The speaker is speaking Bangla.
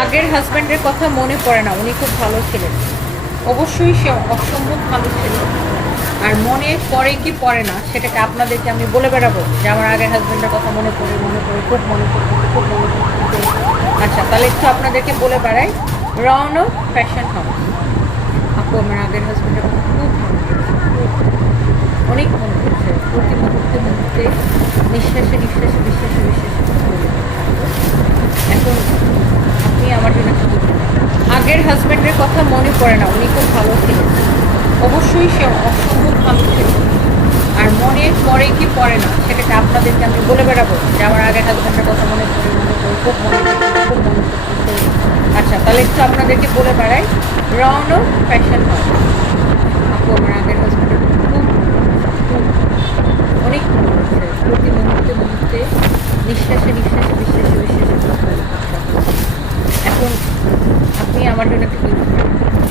আগের হাজব্যান্ডের কথা মনে পড়ে না, উনি খুব ভালো ছিলেন। অবশ্যই সে অসম্ভব ভালো ছিল। আর মনে পড়ে কি পড়ে না সেটাকে আপনাদেরকে আমি বলে বেড়াবো যে আমার আগের হাজব্যান্ডের কথা মনে পড়ে, মনে পড়ে, খুব মনে পড়তেছে, খুব মনে পড়তেছে। আচ্ছা, তাহলে একটু আপনাদেরকে বলে বেড়াই। Raunak fashion house. আপু আমার আগের হাজব্যান্ডের কথা খুব মনে পড়ছে, অনেক মনে পড়ছে। প্রতি মুহূর্তে মুহূর্তে, নিঃশ্বাসে নিঃশ্বাসে, বিশ্বাসে বিশ্বাসে কথা বলে যাচ্ছে আপু। এখন আপনি আমার জন্য কি করবেন? আগের হাজব্যান্ডের কথা মনে পড়ে না, উনি খুব ভালো ছিলেন। অবশ্যই সে অসম্ভব ভালো ছিল। আর মনে পড়ে কি পড়ে না সেটাকে আপনাদেরকে আমি বলে বেড়াবো যে আমার আগের হাজব্যান্ডের কথা মনে পড়ে, মনে পড়ে, খুব মনে পড়তেছে, খুব মনে পড়তেছে। আচ্ছা, তাহলে একটু আপনাদেরকে বলে বেড়াই। Raunak fashion house. আপু আমার আগের হাজব্যান্ডের কথা খুব মনে পড়ছে, খুব অনেক মনে পড়ছে। প্রতি মুহূর্তে মুহূর্তে, নিঃশ্বাসে নিঃশ্বাসে, বিশ্বাসে বিশ্বাসে কথা বলে যাচ্ছে আপু। এখন আপনি আমার জন্য কি করবেন?